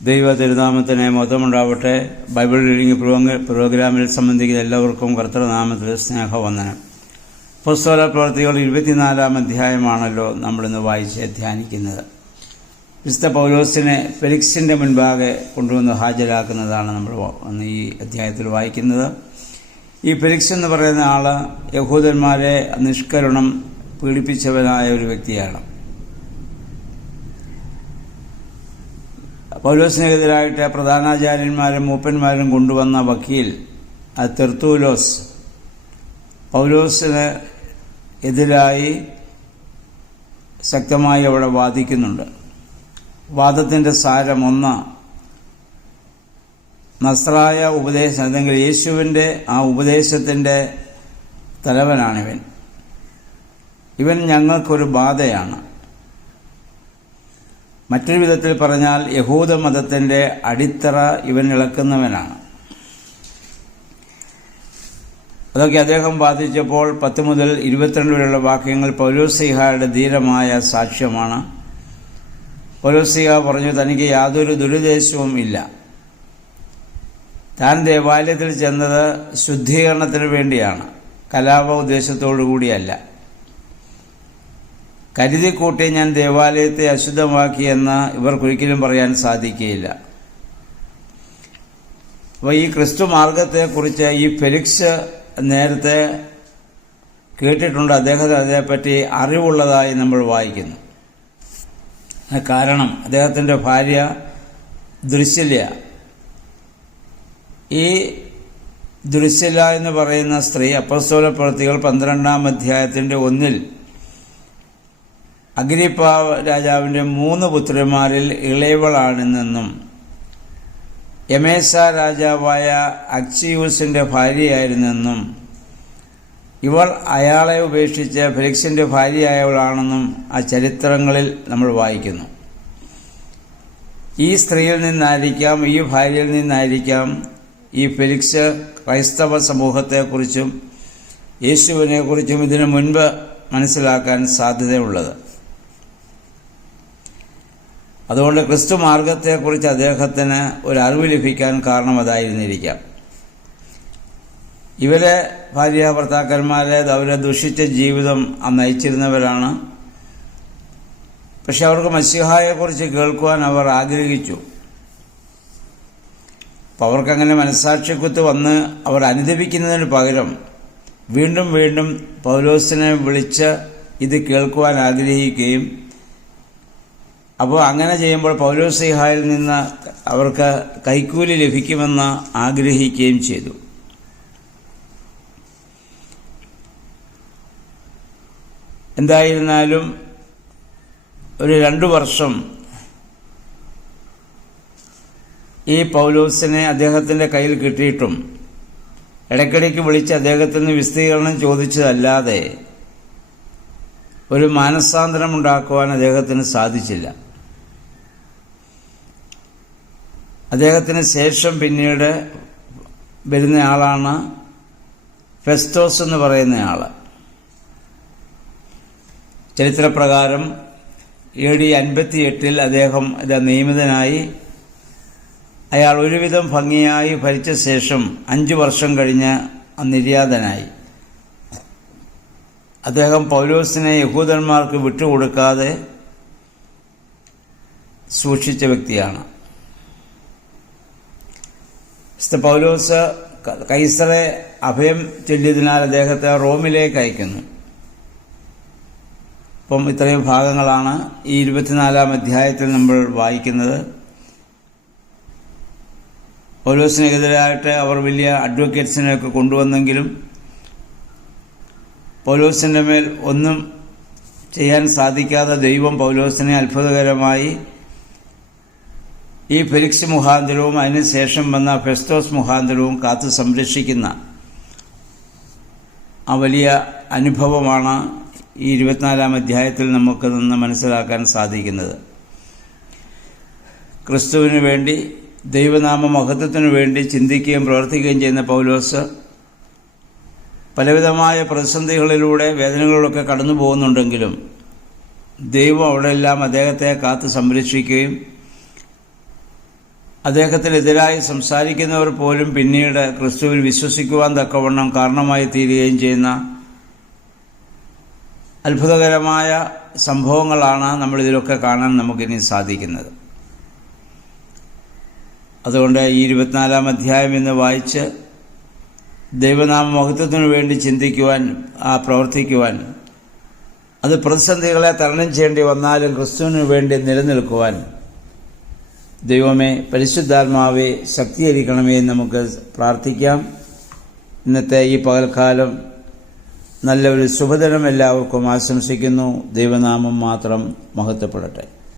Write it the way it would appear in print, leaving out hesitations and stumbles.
ദൈവ തിരുനാമത്തിന് മഹത്വമുണ്ടാവട്ടെ. Bible reading പ്രോഗ്രാമിൽ സംബന്ധിക്കുന്ന എല്ലാവർക്കും കർത്തൃനാമത്തിൽ സ്നേഹവന്ദനം. അപ്പോസ്തല പ്രവൃത്തികൾ 24-ാം അധ്യായമാണല്ലോ നമ്മളിന്ന് വായിച്ച് ധ്യാനിക്കുന്നത്. വിശുദ്ധ പൗലോസിനെ ഫെലിക്സിൻ്റെ മുൻപാകെ കൊണ്ടുവന്ന് ഹാജരാക്കുന്നതാണ് നമ്മൾ ഈ അധ്യായത്തിൽ വായിക്കുന്നത്. ഈ ഫെലിക്സ് എന്ന് പറയുന്ന ആൾ യഹൂദന്മാരെ നിഷ്കരുണം പീഡിപ്പിച്ചവനായ ഒരു വ്യക്തിയാണ്. പൗലോസിനെതിരായിട്ട് പ്രധാനാചാര്യന്മാരും മൂപ്പന്മാരും കൊണ്ടുവന്ന വക്കീൽ തെർത്തൂലോസ് പൗലോസിന് എതിരായി ശക്തമായി അവിടെ വാദിക്കുന്നുണ്ട്. വാദത്തിൻ്റെ സാരം ഒന്ന്, നസ്രായ ഉപദേശം അല്ലെങ്കിൽ യേശുവിൻ്റെ ആ ഉപദേശത്തിൻ്റെ തലവനാണിവൻ. ഇവൻ ഞങ്ങൾക്കൊരു ബാധയാണ്. മറ്റൊരു വിധത്തിൽ പറഞ്ഞാൽ യഹൂദ മതത്തിൻ്റെ അടിത്തറ ഇവൻ ഇളക്കുന്നവനാണ്. അതൊക്കെ അദ്ദേഹം വാദിച്ചപ്പോൾ 10 മുതൽ 22 വരെയുള്ള വാക്യങ്ങൾ പൗലോസ്ലീഹായുടെ ധീരമായ സാക്ഷ്യമാണ്. പൗലോസ്ലീഹ പറഞ്ഞു, തനിക്ക് യാതൊരു ദുരുദ്ദേശവും ഇല്ല. താൻ ദേവാലയത്തിൽ ചെന്നത് ശുദ്ധീകരണത്തിന് വേണ്ടിയാണ്, കലാപ ഉദ്ദേശത്തോടു കൂടിയല്ല. കരുതിക്കൂട്ടി ഞാൻ ദേവാലയത്തെ അശുദ്ധമാക്കിയെന്ന് ഇവർക്കൊരിക്കലും പറയാൻ സാധിക്കുകയില്ല. അപ്പോൾ ഈ ക്രിസ്തു മാർഗത്തെക്കുറിച്ച് ഈ ഫെലിക്സ് നേരത്തെ കേട്ടിട്ടുണ്ട്. അദ്ദേഹത്തിന് അതേപ്പറ്റി അറിവുള്ളതായി നമ്മൾ വായിക്കുന്നു. കാരണം അദ്ദേഹത്തിൻ്റെ ഭാര്യ ദൃശ്യല, ഈ ദൃശ്യല എന്ന് പറയുന്ന സ്ത്രീ അപ്പോസ്തല പ്രവൃത്തികൾ 12-ാം അധ്യായത്തിൻ്റെ 1 അഗ്രിപ്പ രാജാവിൻ്റെ 3 പുത്രന്മാരിൽ ഇളയവളാണെന്നും യമേസ രാജാവായ അക്സിയൂസിൻ്റെ ഭാര്യയായിരുന്നെന്നും ഇവൾ അയാളെ ഉപേക്ഷിച്ച് ഫെലിക്സിൻ്റെ ഭാര്യയായവളാണെന്നും ആ ചരിത്രങ്ങളിൽ നമ്മൾ വായിക്കുന്നു. ഈ സ്ത്രീയിൽ നിന്നായിരിക്കാം, ഈ ഭാര്യയിൽ നിന്നായിരിക്കാം ഈ ഫെലിക്സ് ക്രൈസ്തവ സമൂഹത്തെക്കുറിച്ചും യേശുവിനെക്കുറിച്ചും ഇതിനു മുൻപ് മനസ്സിലാക്കാൻ സാധ്യതയുള്ളത്. അതുകൊണ്ട് ക്രിസ്തു മാർഗത്തെക്കുറിച്ച് അദ്ദേഹത്തിന് ഒരു അറിവ് ലഭിക്കാൻ കാരണം അതായിരുന്നിരിക്കാം. ഇവരെ ഭാര്യ ഭർത്താക്കന്മാരെ അവരെ ദുഷിച്ച ജീവിതം നയിച്ചിരുന്നവരാണ്. പക്ഷെ അവർക്ക് മശീഹായെക്കുറിച്ച് കേൾക്കുവാൻ അവർ ആഗ്രഹിച്ചു. അപ്പോൾ അവർക്കങ്ങനെ മനസ്സാക്ഷിക്കുത്ത് വന്ന് അവർ അനുദപിക്കുന്നതിന് പകരം വീണ്ടും വീണ്ടും പൗലോസിനെ വിളിച്ച് ഇത് കേൾക്കുവാൻ ആഗ്രഹിക്കുകയും അപ്പോൾ അങ്ങനെ ചെയ്യുമ്പോൾ പൗലോസ്ലീഹായിൽ നിന്ന് അവർക്ക് കൈക്കൂലി ലഭിക്കുമെന്ന് ആഗ്രഹിക്കുകയും ചെയ്തു. എന്തായിരുന്നാലും ഒരു 2 വർഷം ഈ പൗലോസിനെ അദ്ദേഹത്തിൻ്റെ കയ്യിൽ കിട്ടിയിട്ടും ഇടയ്ക്കിടയ്ക്ക് വിളിച്ച് അദ്ദേഹത്തിൽ നിന്ന് വിസ്തീർണം ചോദിച്ചതല്ലാതെ ഒരു മാനസാന്തരം ഉണ്ടാക്കുവാൻ അദ്ദേഹത്തിന് സാധിച്ചില്ല. അദ്ദേഹത്തിന് ശേഷം പിന്നീട് വരുന്ന ആളാണ് ഫെസ്തോസ് എന്ന് പറയുന്ന ആൾ. ചരിത്രപ്രകാരം AD 58 അദ്ദേഹം നിയമിതനായി. അയാൾ ഒരുവിധം ഭംഗിയായി ഭരിച്ച ശേഷം 5 വർഷം കഴിഞ്ഞ് നിര്യാതനായി. അദ്ദേഹം പൗലോസിനെ യഹൂദന്മാർക്ക് വിട്ടുകൊടുക്കാതെ സൂക്ഷിച്ച വ്യക്തിയാണ്. പൗലോസ് കൈസറെ അഭയം ചൊല്ലിയതിനാൽ അദ്ദേഹത്തെ റോമിലേക്ക് അയക്കുന്നു. അപ്പം ഇത്രയും ഭാഗങ്ങളാണ് ഈ 24-ാം അധ്യായത്തിൽ നമ്മൾ വായിക്കുന്നത്. പൗലോസിനെതിരായിട്ട് അവർ വലിയ അഡ്വക്കേറ്റ്സിനെയൊക്കെ കൊണ്ടുവന്നെങ്കിലും പൗലോസിൻ്റെ മേൽ ഒന്നും ചെയ്യാൻ സാധിക്കാതെ ദൈവം പൗലോസിനെ അത്ഭുതകരമായി ഈ ഫെലിക്സ് മുഖാന്തരവും അതിനുശേഷം വന്ന ഫെസ്തോസ് മുഖാന്തരവും കാത്തു സംരക്ഷിക്കുന്ന ആ വലിയ അനുഭവമാണ് ഈ 24-ാം അധ്യായത്തിൽ നമുക്ക് നിന്ന് മനസ്സിലാക്കാൻ സാധിക്കുന്നത്. ക്രിസ്തുവിന് വേണ്ടി, ദൈവനാമ മഹത്വത്തിനു വേണ്ടി ചിന്തിക്കുകയും പ്രവർത്തിക്കുകയും ചെയ്യുന്ന പൗലോസ് പലവിധമായ പ്രതിസന്ധികളിലൂടെ വേദനകളിലൊക്കെ കടന്നു പോകുന്നുണ്ടെങ്കിലും ദൈവം അവിടെയെല്ലാം അദ്ദേഹത്തെ കാത്തു സംരക്ഷിക്കുകയും അദ്ദേഹത്തിനെതിരായി സംസാരിക്കുന്നവർ പോലും പിന്നീട് ക്രിസ്തുവിൽ വിശ്വസിക്കുവാൻ തക്കവണ്ണം കാരണമായി തീരുകയും ചെയ്യുന്ന അത്ഭുതകരമായ സംഭവങ്ങളാണ് നമ്മളിതിലൊക്കെ കാണാൻ നമുക്കിനി സാധിക്കുന്നത്. അതുകൊണ്ട് ഈ 24-ാം അധ്യായം ഇന്ന് വായിച്ച് ദൈവനാമ മഹത്വത്തിനു വേണ്ടി ചിന്തിക്കുവാൻ, പ്രവർത്തിക്കുവാൻ, അത് പ്രതിസന്ധികളെ തരണം ചെയ്യേണ്ടി വന്നാലും ക്രിസ്തുവിനു വേണ്ടി നിലനിൽക്കുവാൻ ദൈവമേ, പരിശുദ്ധാത്മാവെ ശക്തീകരിക്കണമേ എന്ന് നമുക്ക് പ്രാർത്ഥിക്കാം. ഇന്നത്തെ ഈ പകൽക്കാലം നല്ലൊരു ശുഭദിനം എല്ലാവർക്കും ആശംസിക്കുന്നു. ദൈവനാമം മാത്രം മഹത്വപ്പെടട്ടെ.